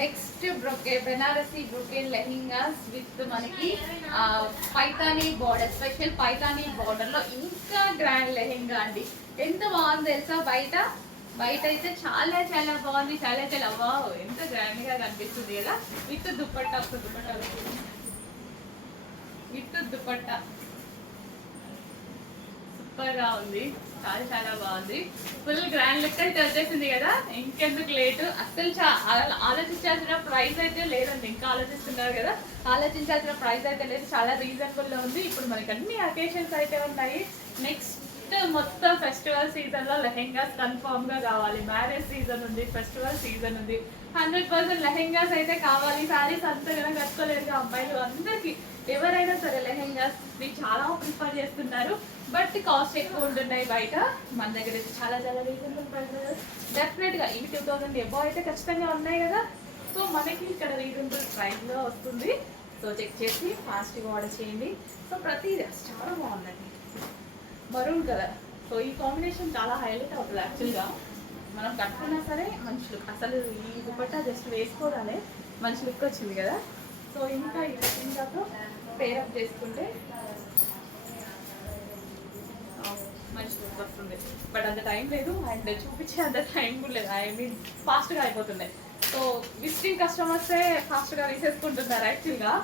Next brocade Banarasi brocade lehengas with మనకి Paithani border, special Paithani border లో ఇంకా గ్రాండ్ లెహెంగా అండి. ఎంత బాగుంది తెలుసా? బయట అయితే చాలా చాలా బాగుంది, చాలా చాలా వావ్, ఎంత గ్రాండ్ గా కనిపిస్తుంది కదా. With dupatta, with dupatta super గా ఉంది, చాలా చాలా బాగుంది. ఫుల్ గ్రాండ్ లుక్ అయితే వచ్చేసింది కదా. ఇంకెందుకు లేటు, అస్సలు ఆలోచించాల్సిన ప్రైస్ అయితే లేదండి. ఇంకా ఆలోచిస్తున్నారు కదా, ఆలోచించాల్సిన ప్రైస్ అయితే లేదు, చాలా రీజనబుల్ లో ఉంది. ఇప్పుడు మనకి అన్ని అకేషన్స్ అయితే ఉన్నాయి. నెక్స్ట్ మొత్తం ఫెస్టివల్ సీజన్ లో లెహెంగాస్ కన్ఫర్మ్ గా కావాలి. మ్యారేజ్ సీజన్ ఉంది, ఫెస్టివల్ సీజన్ ఉంది, 100% లెహెంగాస్ అయితే కావాలి. శారీస్ అంతగా కట్టుకోలేదు అమ్మాయిలు, అందరికి ఎవరైనా సరే లెహెంగాస్ చాలా ప్రిఫర్ చేస్తున్నారు. బట్ కాస్ట్ ఎక్కువ ఉంటున్నాయి బయట. మన దగ్గర అయితే చాలా చాలా రీజనబుల్ ప్రైస్, డెఫినెట్ గా ఇవి 2000 ఎబో అయితే ఖచ్చితంగా ఉన్నాయి కదా. సో మనకి ఇక్కడ రీజనబుల్ ప్రైస్ లో వస్తుంది. సో చెక్ చేసి ఫాస్ట్గా ఆర్డర్ చేయండి. సో ప్రతిదీ చాలా బాగుందండి, మరూన్ కలర్. సో ఈ కాంబినేషన్ చాలా హైలైట్ అవుతుంది యాక్చువల్గా. మనం కట్టుకున్నా సరే మంచి లుక్, అసలు ఈ దుపట్టా జస్ట్ వేసుకోగానే మంచి లుక్ వచ్చింది కదా. సో ఇంకా ఈ లెహంగాతో పేరప్ చేసుకుంటే మంచి లుక్ వస్తుంది. బట్ అంత టైం లేదు అండ్ చూపించే అంత టైం కూడా లేదు. ఐ మీన్ ఫాస్ట్గా అయిపోతున్నాయి. సో విజిటింగ్ కస్టమర్సే ఫాస్ట్గా తీసేసుకుంటున్నారు యాక్చువల్గా.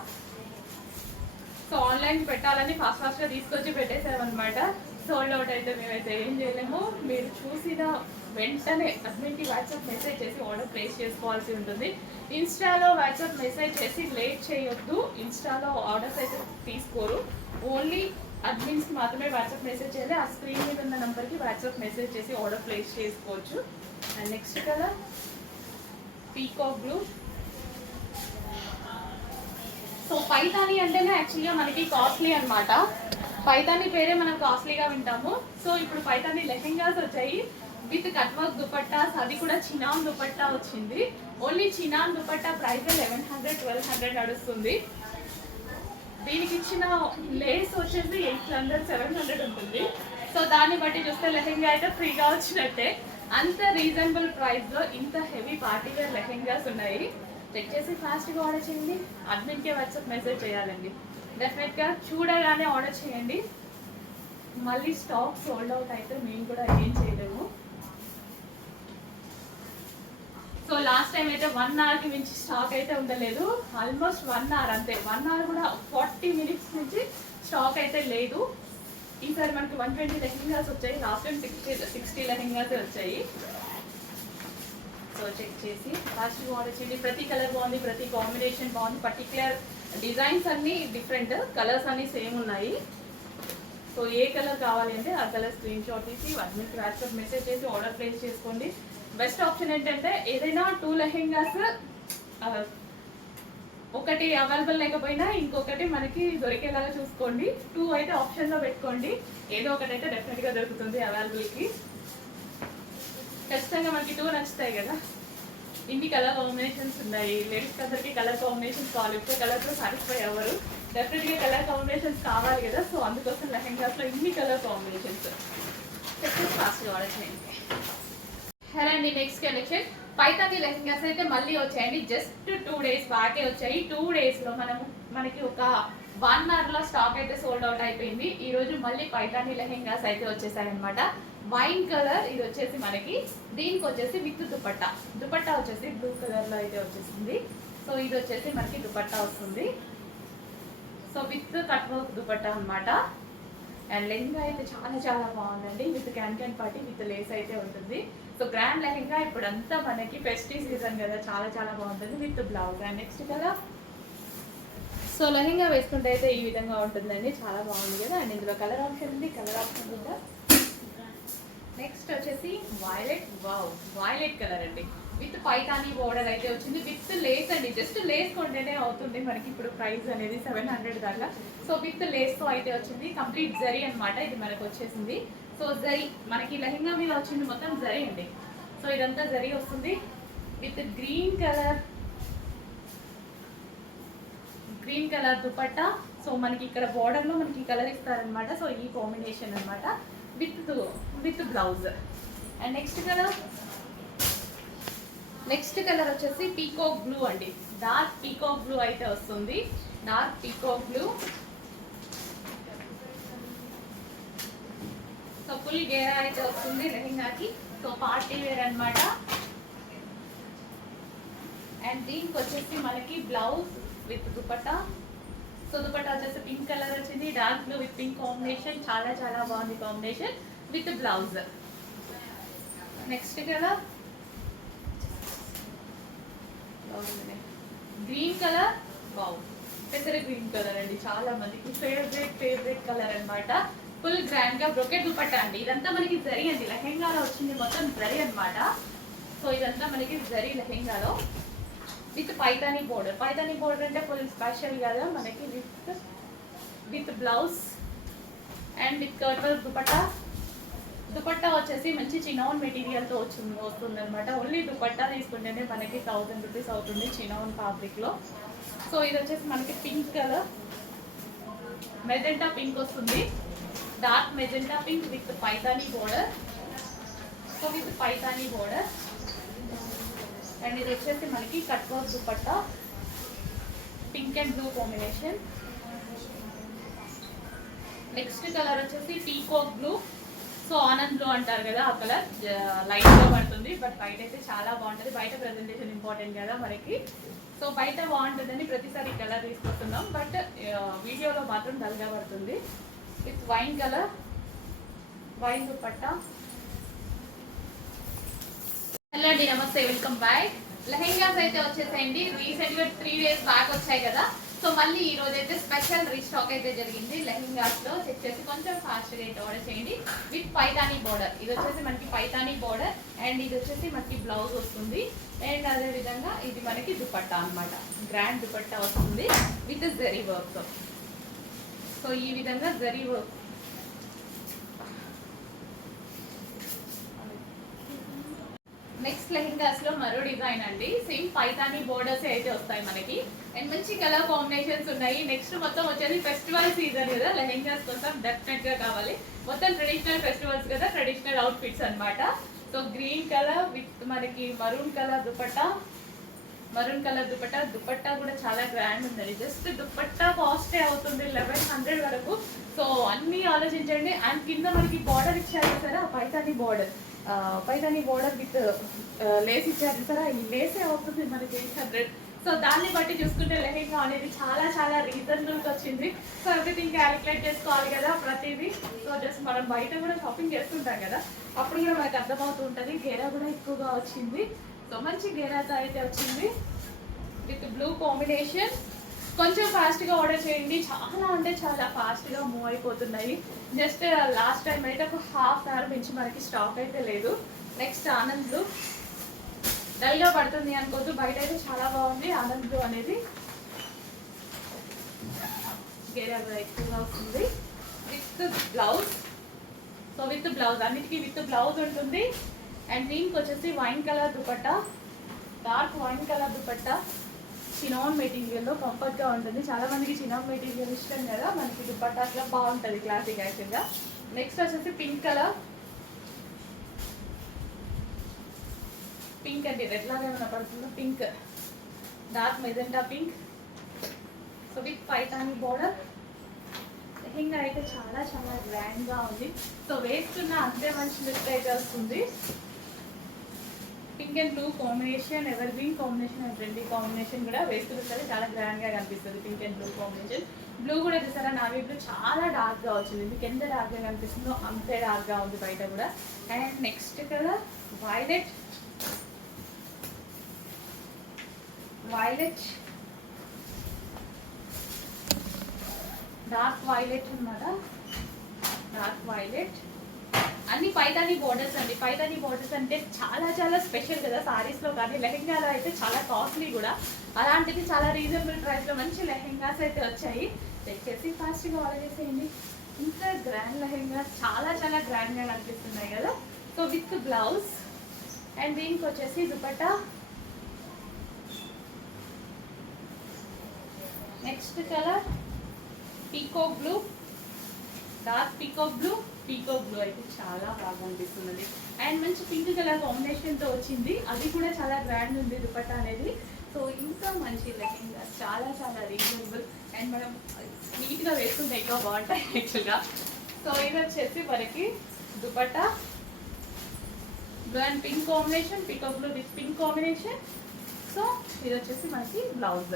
సో ఆన్లైన్ పెట్టాలని ఫాస్ట్గా తీసుకొచ్చి పెట్టేసామన్నమాట. సోల్డ్ అవుట్ అయితే మేమైతే ఏం చేయలేము. మీరు చూసిన వెంటనే అడ్మిన్కి వాట్సాప్ మెసేజ్ చేసి ఆర్డర్ ప్లేస్ చేసుకోవాల్సి ఉంటుంది. ఇన్స్టాలో వాట్సాప్ మెసేజ్ చేసి లేట్ చేయొద్దు. ఇన్స్టాలో ఆర్డర్స్ అయితే తీసుకోరు, ఓన్లీ అడ్మిన్స్కి మాత్రమే వాట్సాప్ మెసేజ్ చేయాలి. ఆ స్క్రీన్ మీద ఉన్న నెంబర్కి వాట్సాప్ మెసేజ్ చేసి ఆర్డర్ ప్లేస్ చేసుకోవచ్చు. And next colour peacock blue. So Paithani అంటేనే యాక్చువల్గా మనకి కాస్ట్లీ అనమాట. పైతానీ పేరే మనం కాస్ట్లీగా వింటాము. సో ఇప్పుడు పైతానీ లెహెంగాస్ వచ్చాయి విత్ కట్ వర్క్ దుపట్టాస్, అది కూడా చినాన్ దుపట్టా వచ్చింది. ఓన్లీ చినాన్ దుపట్టా ప్రైస్ 1100-1200 నడుస్తుంది. దీనికి ఇచ్చిన లేస్ వచ్చేసి 800-700 ఉంటుంది. సో దాన్ని బట్టి చూస్తే లెహెంగా అయితే ఫ్రీగా వచ్చినట్టే. అంత రీజనబుల్ ప్రైస్లో ఇంత హెవీ పార్టీవేర్ లెహెంగాస్ ఉన్నాయి. చెక్ చేసి ఫాస్ట్గా ఆర్డర్ చేయండి. అడ్మిన్కే వాట్సాప్ మెసేజ్ చేయాలండి. డెఫినెట్గా చూడగానే ఆర్డర్ చేయండి. మళ్ళీ స్టాక్ సోల్డ్ అవుట్ అయితే మేము కూడా ఏం చేయలేము. సో లాస్ట్ టైం అయితే 1 అవర్కి మించి స్టాక్ అయితే ఉండలేదు. ఆల్మోస్ట్ 1 అవర్, అంతే 1 అవర్ కూడా 40 మినిట్స్ నుంచి స్టాక్ అయితే లేదు. ఈసారి మనకి 120 లెహెంగాస్ వచ్చాయి. లాస్ట్ టైం 60 లెహెంగాస్ వచ్చాయి. సో చెక్ చేసి ఫాస్ట్గా ఆర్డర్ చేయండి. ప్రతి కలర్ బాగుంది, ప్రతి కాంబినేషన్ బాగుంది. పర్టికులర్ డిజైన్స్ అన్నీ డిఫరెంట్, కలర్స్ అన్నీ సేమ్ ఉన్నాయి. సో ఏ కలర్ కావాలి అంటే ఆ కలర్ స్క్రీన్ షాట్ తీసి వాటికి వాట్సాప్ మెసేజ్ చేసి ఆర్డర్ ప్లేస్ చేసుకోండి. బెస్ట్ ఆప్షన్ ఏంటంటే ఏదైనా 2 లెహెంగాస్ ఒకటి అవైలబుల్ లేకపోయినా ఇంకొకటి మనకి దొరికేలాగా చూసుకోండి. 2 అయితే ఆప్షన్లో పెట్టుకోండి. ఏదో ఒకటి అయితే డెఫినెట్గా దొరుకుతుంది అవైలబుల్కి. ఖచ్చితంగా మనకి 2 నచ్చుతాయి కదా. ఇన్ని కలర్ కాంబినేషన్స్ ఉన్నాయి. లేడీస్ అందరికి కలర్ కాంబినేషన్స్ కావాలి. ఇప్పుడు కలర్తో సాటిస్ఫై అవ్వరు, డెఫినెట్గా కలర్ కాంబినేషన్స్ కావాలి కదా. సో అందుకోసం లెహెంగాస్లో ఇన్ని కలర్ కాంబినేషన్స్. ఫాస్ట్గా ఆర్డర్ చేయండి. హలో అండి, నెక్స్ట్ కలెక్షన్ పైతానీ లెహెంగాస్ అయితే మళ్ళీ వచ్చాయండి. జస్ట్ 2 డేస్ బ్యాకే వచ్చాయి. 2 డేస్లో మనకి ఒక 1 అవర్లో స్టాక్ అయితే సోల్డ్ అవుట్ అయిపోయింది. ఈరోజు మళ్ళీ పైతానీ లెహెంగాస్ అయితే వచ్చేసాయి అనమాట. వైన్ కలర్ ఇది వచ్చేసి మనకి, దీనికి వచ్చేసి విత్ దుపట్టా వచ్చేసి బ్లూ కలర్లో అయితే వచ్చేసింది. సో ఇది వచ్చేసి మనకి దుపట్టా వస్తుంది. So with cut work dupatta అనమాట. అండ్ లెహెంగా అయితే చాలా చాలా బాగుందండి. With can party with lace అయితే ఉంటుంది. సో గ్రాండ్ లెహెంగా ఇప్పుడంతా మనకి ఫెస్టివ్ సీజన్ కదా, చాలా చాలా బాగుంటుంది విత్ బ్లౌజ్. అండ్ నెక్స్ట్ కదా, సో లెహెంగా వేసుకుంటే అయితే ఈ విధంగా ఉంటుందండి, చాలా బాగుంది కదా. అండ్ ఇందులో కలర్ ఆప్షన్ ఉంది, కలర్ ఆప్షన్ ఉందా. నెక్స్ట్ వచ్చేసి వైలెట్ కలర్ అండి. విత్ పైతానీ బోర్డర్ అయితే వచ్చింది, విత్ లేస్ అండి. జస్ట్ లేస్ కొంటేనే అవుతుంది మనకి ఇప్పుడు ప్రైస్ అనేది 700 దాకా. సో విత్ లేస్తో అయితే వచ్చింది. కంప్లీట్ జరీ అనమాట ఇది మనకు వచ్చేసింది. సో జరీ మనకి లెహెంగా మీద వచ్చింది మొత్తం జరీ అండి. సో ఇదంతా జరీ వస్తుంది with green colour dupatta. So మనకి ఇక్కడ బోర్డర్లో మనకి కలర్ ఇస్తారనమాట. సో ఈ కాంబినేషన్ అనమాట with blouse. And next colour next colour వచ్చేసి పీకాక్ బ్లూ అండి. డార్క్ పీకాక్ బ్లూ అయితే వస్తుంది. Dark peacock blue. So full గేరా అయితే వస్తుంది లెహెంగాకి. సో పార్టీ వేర్ అన్నమాట. అండ్ దీనికి వచ్చేసి మనకి blouse with dupatta. So dupatta వచ్చేసి పింక్ కలర్ వచ్చింది. Dark blue with pink combination, చాలా చాలా బాగుంది combination with blouse. Next colour green colour. Wow, పెసర గ్రీన్ కలర్ అండి, చాలా మందికి ఫేవరెట్ కలర్ అన్నమాట. ఫుల్ గ్రాండ్ గా బ్రొకెట్ దుపట్టా అండి. ఇదంతా మనకి జరీ అండి, లెహెంగాలో వచ్చింది మొత్తం జరీ అన్నమాట. సో ఇదంతా మనకి జరీ లెహెంగాలో with Paithani border. Paithani border అంటే ఫుల్ స్పెషల్ కదా మనకి, విత్ బ్లౌజ్ అండ్ విత్ కర్వల్ దుపట్టా. దుపట్టా వచ్చేసి మంచి చినాన్ మెటీరియల్తో వస్తుంది అనమాట. ఓన్లీ దుపట్టా తీసుకుంటేనే మనకి 1000 రూపీస్ అవుతుంది చినాన్ ఫ్యాబ్రిక్లో. సో ఇది వచ్చేసి మనకి పింక్ కలర్, మెజెంటా పింక్ వస్తుంది. Dark magenta pink with Paithani border. So with Paithani border. And ఇది వచ్చేసి మనకి cut work dupatta, pink and blue combination. Next colour వచ్చేసి peacock blue. So Anand blue అంటారు కదా, ఆ కలర్ లైట్ గా పడుతుంది, బట్ బయట అయితే చాలా బాగుంటుంది. బయట ప్రెజెంటేషన్ ఇంపార్టెంట్ కదా మనకి. సో బయట బాగుంటుందని ప్రతిసారి కలర్ తీసుకొస్తున్నాం, బట్ వీడియోలో మాత్రం డల్గా పడుతుంది. With wine colour, wine dupatta. Hello అండి, నమస్తే, వెల్కమ్ బ్యాక్. లెహెంగాస్ అయితే వచ్చేసాయండి. రీసెంట్ గా 3 days బ్యాక్ వచ్చాయి కదా. సో మళ్ళీ ఈ రోజు అయితే స్పెషల్ రీస్టాక్ అయితే జరిగింది లెహెంగాస్ లో. చెక్ చేసి కొంచెం ఫాస్ట్ గా అయితే ఆర్డర్ చేయండి. With Paithani border. ఇది వచ్చేసి మనకి పైతానీ బోర్డర్ అండ్ ఇది వచ్చేసి మనకి బ్లౌజ్ వస్తుంది. అండ్ అదే విధంగా ఇది మనకి దుపట్టా అన్నమాట. గ్రాండ్ దుపట్టా వస్తుంది విత్ జరీ వర్క్. సో ఈ విధంగా జరీ వర్క్. నెక్స్ట్ లెహెంగాస్ లో మరో డిజైన్ అండి. సేమ్ పైతానీ బోర్డర్స్ అయితే వస్తాయి మనకి అండ్ మంచి కలర్ కాంబినేషన్స్ ఉన్నాయి. నెక్స్ట్ మొత్తం వచ్చేది ఫెస్టివల్ సీజన్ కదా, లెహెంగాస్ కోసం డెఫినెట్ గా కావాలి. మొత్తం ట్రెడిషనల్ ఫెస్టివల్స్ కదా, ట్రెడిషనల్ అవుట్ ఫిట్స్ అనమాట. సో గ్రీన్ కలర్ విత్ మనకి maroon colour dupatta. Maroon colour dupatta. Dupatta కూడా చాలా గ్రాండ్ ఉందండి. జస్ట్ దుపట్టా కాస్టే అవుతుంది 1100 వరకు. సో అన్ని ఆలోచించండి. అండ్ కింద మనకి బార్డర్ ఇచ్చారు సరే, Paithani border. Paithani border with lace ఇచ్చారు సరే, ఈ లేసే అవుతుంది మనకి 800. సో దాన్ని బట్టి చూసుకుంటే లెహెంగా అనేది చాలా చాలా రీజనబుల్గా వచ్చింది. సో ఎవ్రీథింగ్ క్యాలిక్యులేట్ చేసుకోవాలి కదా ప్రతిదీ. సో జస్ట్ మనం బయట కూడా షాపింగ్ చేస్తుంటాం కదా, అప్పుడు కూడా మనకు అర్థమవుతూ ఉంటుంది. గేరా కూడా ఎక్కువగా వచ్చింది. సో మంచి గేరాతో అయితే వచ్చింది విత్ బ్లూ కాంబినేషన్. కొంచెం ఫాస్ట్గా ఆర్డర్ చేయండి, చాలా అంటే చాలా ఫాస్ట్గా మూవ్ అయిపోతున్నాయి. జస్ట్ లాస్ట్ టైం అయితే ఒక ½ hour మించి మనకి స్టాక్ అయితే లేదు. Next Anand blue. డల్గా పడుతుంది అనుకోద్దు, బయట అయితే చాలా బాగుంది ఆనంద్ బ్లూ అనేది. గేరా ఎక్కువగా వస్తుంది with blouse. So with blouse, అన్నిటికీ విత్ బ్లౌజ్ ఉంటుంది. అండ్ దీనికి వచ్చేసి wine colour dupatta, dark wine colour dupatta. Chinon మెటీరియల్లో కంఫర్ట్గా ఉంటుంది. చాలా మందికి చినాన్ మెటీరియల్ ఇష్టం కదా, మనకి దుపట్టాస్లో బాగుంటుంది క్లాసిక్ యాక్చువల్గా. నెక్స్ట్ వచ్చేసి పింక్ కలర్. పింక్ అండి, రెడ్ లాగా ఏమైనా పడుతుందో pink, dark magenta pink. So with Paithani border. Lehenga అయితే చాలా చాలా గ్రాండ్గా ఉంది. సో వేసుకున్న అంతే మంచి లుక్ అయితే వస్తుంది. Pink and blue combination, ever green combination and trendy combination కూడా వేసుకుని సరే చాలా గ్రాండ్గా కనిపిస్తుంది. Pink and blue combination. Blue కూడా చూసారా, నావీ బ్లూ చాలా డార్క్గా వచ్చింది. మీకు ఎంత డార్క్గా కనిపిస్తుందో అంతే డార్క్గా ఉంది బయట కూడా. And next colour violet. Violet, dark violet అన్నమాట. Dark violet. అన్ని పైతానీ బోర్డర్స్ అండి. పైతానీ బోర్డర్స్ అంటే చాలా చాలా స్పెషల్ కదా సారీస్లో, కానీ లెహెంగాలో అయితే చాలా కాస్ట్లీ కూడా. అలాంటిది చాలా రీజనబుల్ ప్రైస్లో మంచి లెహెంగాస్ అయితే వచ్చాయి. చెక్ చేసి ఫాస్ట్గా ఆర్డర్ చేసేయండి. ఇంకా గ్రాండ్ లెహెంగాస్ చాలా చాలా గ్రాండ్గా కనిపిస్తున్నాయి కదా. సో విత్ బ్లౌజ్ అండ్ దీనికి వచ్చేసి dupatta. Next colour peacock blue, dark peacock blue. Peacock blue అయితే చాలా బాగా అనిపిస్తుంది. అండ్ మంచి పింక్ కలర్ కాంబినేషన్తో వచ్చింది, అది కూడా చాలా గ్రాండ్ ఉంది దుపట్టా అనేది. సో ఇంకా మంచి లెహెంగా, చాలా చాలా రీజనబుల్ అండ్ మనం నీట్గా వేసుకుంటే ఎక్కువ బాగుంటాయి యాక్చువల్గా. సో ఇది వచ్చేసి మనకి dupatta blue and pink combination, peacock blue with pink combination. So ఇది వచ్చేసి మనకి బ్లౌజ్.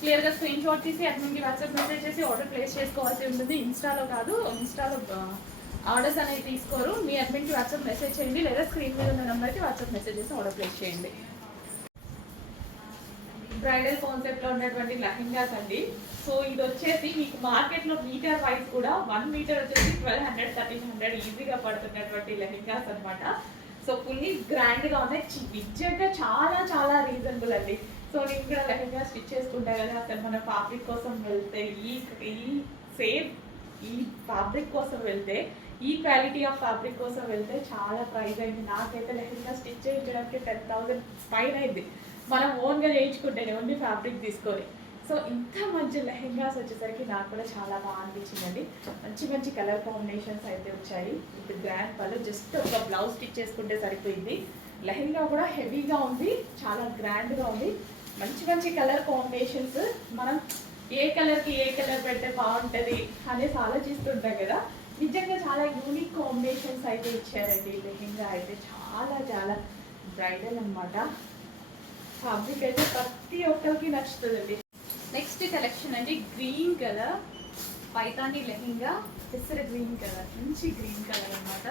క్లియర్గా స్క్రీన్ షాట్ తీసి అటు నుండి వాట్సాప్ మెసేజ్ చేసి ఆర్డర్ ప్లేస్ చేసుకోవాల్సి ఉంటుంది. ఇన్స్టాలో కాదు, ఇన్స్టాలో ఆర్డర్స్ అనేది తీసుకోరు. మీ అడ్మిన్కి వాట్సాప్ మెసేజ్ చేయండి, లేదా స్క్రీన్ మీద ఉన్న నెంబర్కి వాట్సాప్ మెసేజ్ చేసి ఆర్డర్ ప్లేస్ చేయండి. బ్రైడల్ కాన్సెప్ట్లో ఉన్నటువంటి లెహెంగాస్ అండి. సో ఇది వచ్చేసి మీకు మార్కెట్లో మీటర్ వైజ్ కూడా 1 మీటర్ వచ్చేసి 1200 1300 ఈజీగా పడుతున్నటువంటి లెహెంగాస్ అనమాట. సో ఫుల్లీ గ్రాండ్గా ఉన్నాయి, నిజంగా చాలా చాలా రీజనబుల్ అండి. సో నేను కూడా లెహెంగా స్టిచ్ చేసుకుంటా కదా, అసలు మన ఫ్యాబ్రిక్ కోసం వెళ్తే ఈ ఫ్యాబ్రిక్ కోసం వెళ్తే, ఈ క్వాలిటీ ఆఫ్ ఫ్యాబ్రిక్ కోసం వెళ్తే చాలా ప్రైస్ అయింది. నాకైతే లెహెంగా స్టిచ్ చేయించడానికి 10,000 పైన అయింది, మనం ఓన్గా చేయించుకుంటేనే, ఓన్లీ ఫ్యాబ్రిక్ తీసుకొని. సో ఇంత మంచి లెహెంగాస్ వచ్చేసరికి నాకు కూడా చాలా బాగా అనిపించిందండి. మంచి మంచి కలర్ కాంబినేషన్స్ అయితే వచ్చాయి. ఇప్పుడు గ్రాండ్ పళ్ళు, జస్ట్ ఒక బ్లౌజ్ స్టిచ్ చేసుకుంటే సరిపోయింది. లెహెంగా కూడా హెవీగా ఉంది, చాలా గ్రాండ్గా ఉంది. మంచి మంచి కలర్ కాంబినేషన్స్, మనం ఏ కలర్కి ఏ కలర్ పెడితే బాగుంటుంది అనేసి ఆలోచిస్తుంటాం కదా. నిజంగా చాలా యూనిక్ కాంబినేషన్స్ అయితే ఇచ్చారండి. లెహెంగా అయితే చాలా చాలా బ్రైడల్ అనమాట. ఫ్యాబ్రిక్ అయితే ప్రతి ఒక్కరికి నచ్చుతుందండి. నెక్స్ట్ కలెక్షన్ అండి, గ్రీన్ కలర్ పైతాని లెహెంగా, పెసర గ్రీన్ కలర్, మంచి గ్రీన్ కలర్ అనమాట.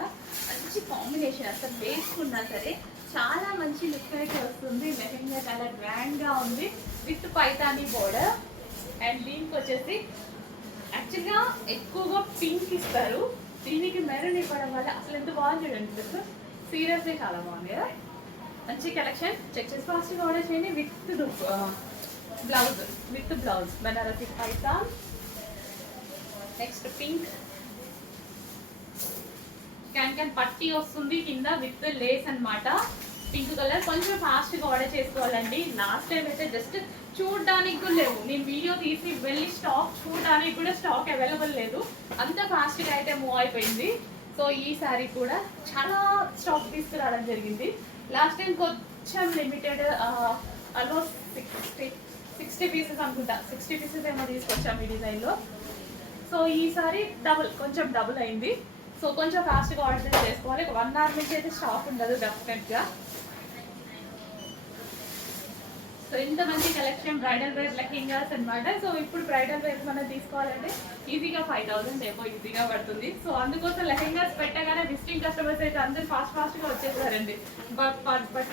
మంచి కాంబినేషన్, అసలు వేసుకున్నా సరే చాలా మంచి లుక్ అయితే వస్తుంది. లెహెంగా చాలా గ్రాండ్గా ఉంది విత్ పైతాని బోర్డర్. అండ్ దీనికి వచ్చేసి యాక్చువల్గా ఎక్కువగా పింక్ ఇస్తారు, దీనికి మెరూన్ ఇవ్వడం వల్ల అసలు ఎంత బాగుంది చూడండి. సీరియస్లీ చాలా బాగుంది కదా. మంచి కలెక్షన్, చెక్ చేసి ఫాస్ట్గా ఆర్డర్ చేయండి. With blouse Banarasi Python. Next pink can పట్టీ వస్తుంది కింద విత్ లేస్ అనమాట. పింక్ కలర్, కొంచెం ఫాస్ట్గా ఆర్డర్ చేసుకోవాలండి. లాస్ట్ టైం అయితే జస్ట్ చూడడానికి కూడా లేవు, నేను వీడియో తీసి వెళ్ళి స్టాక్ చూడడానికి కూడా స్టాక్ అవైలబుల్ లేదు, అంత ఫాస్ట్గా అయితే మూవ్ అయిపోయింది. సో ఈ శారీ కూడా చాలా స్టాక్ తీసుకురావడం జరిగింది. లాస్ట్ టైం కొంచెం లిమిటెడ్, ఆల్మోస్ట్ 60 పీసెస్ అనుకుంటా, 60 పీసెస్ ఏమో తీసుకొచ్చాము ఈ డిజైన్లో. సో ఈసారి కొంచెం డబుల్ అయింది. సో కొంచెం ఫాస్ట్గా ఆర్డర్ చేసుకోవాలి. 1 hour నుంచి అయితే స్టాక్ ఉండదు డెఫినెట్గా. సో ఇంత మంచి కలెక్షన్ బ్రైడల్ వేర్ లెహెంగాస్ అనమాట. సో ఇప్పుడు బ్రైడల్ వేర్ మనం తీసుకోవాలంటే ఈజీగా 5,000 ఏమో ఈజీగా పడుతుంది. సో అందుకోసం లెహెంగాస్ పెట్టగానే విజిటింగ్ కస్టమర్స్ అయితే అందరూ ఫాస్ట్గా వచ్చేసారండి. బట్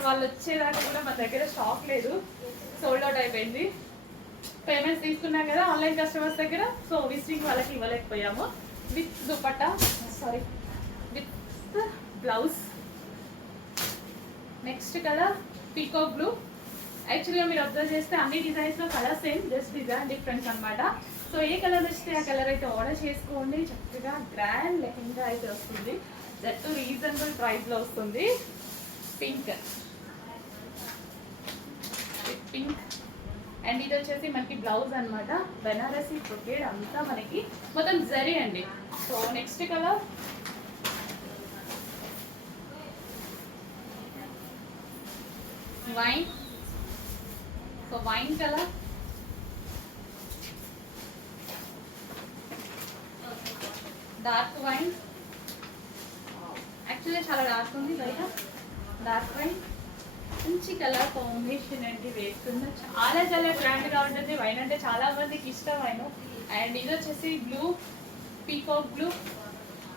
వాళ్ళు వచ్చేదాకా కూడా మన దగ్గర స్టాక్ లేదు, సోల్డ్ అవుట్ అయిపోయింది. పేమెంట్స్ తీసుకున్నాం కదా ఆన్లైన్ కస్టమర్స్ దగ్గర, సో విజిటింగ్ వాళ్ళకి ఇవ్వలేకపోయాము. With dupatta, with blouse. Next colour peacock blue. యాక్చువల్గా మీరు అబ్జర్వ్ చేస్తే అన్ని డిజైన్స్లో colour same, just design difference అనమాట. సో ఏ కలర్ నచ్చితే ఆ కలర్ అయితే ఆర్డర్ చేసుకోండి. చక్కగా గ్రాండ్ లెహెంగా అయితే వస్తుంది, దట్ రీజనబుల్ ప్రైస్లో వస్తుంది. పింక్ అండ్ ఇది వచ్చేసి మనకి బ్లౌజ్ అనమాట. బనారసి బ్రొకేడ్ అంతా మనకి మొత్తం జరీ అండి. So next colour wine. So wine colour, dark wine. Actually చాలా డార్క్ ఉంది బయట. డార్క్ వైన్ మంచి కలర్ కాంబినేషన్ అండి, వేసుకున్న చాలా చాలా గ్రాండ్గా ఉంటుంది. వైన్ అంటే చాలా మందికి ఇష్టం వైన్. అండ్ ఇది వచ్చేసి బ్లూ, పీకాక్ బ్లూ.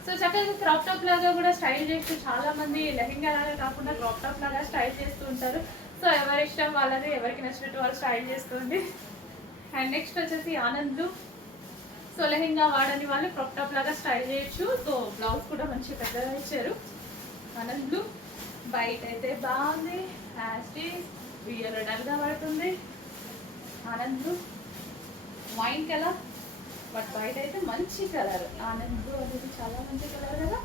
సో చక్కగా క్రాప్ టాప్ లాగా కూడా స్టైల్ చేస్తూ, చాలా మంది లెహెంగా లాగా కాకుండా క్రాప్ టాప్ లాగా స్టైల్ చేస్తూ ఉంటారు. సో ఎవరి ఇష్టం వాళ్ళది, ఎవరికి నచ్చినట్టు వాళ్ళు స్టైల్ చేసుకోండి. అండ్ నెక్స్ట్ వచ్చేసి ఆనంద్ బ్లూ. సో లెహెంగా వాడని వాళ్ళు క్రాప్ టాప్ లాగా స్టైల్ చేయొచ్చు. సో బ్లౌజ్ కూడా మంచి పెద్దగా ఇచ్చారు. ఆనంద్ బ్లూ బయట అయితే బాగుంది, వియర్ డల్గా పడుతుంది. Anand blue wine colour, but బయట అయితే మంచి కలర్. ఆనంద్ బ్లూ అనేది చాలా మంచి కలర్ కదా.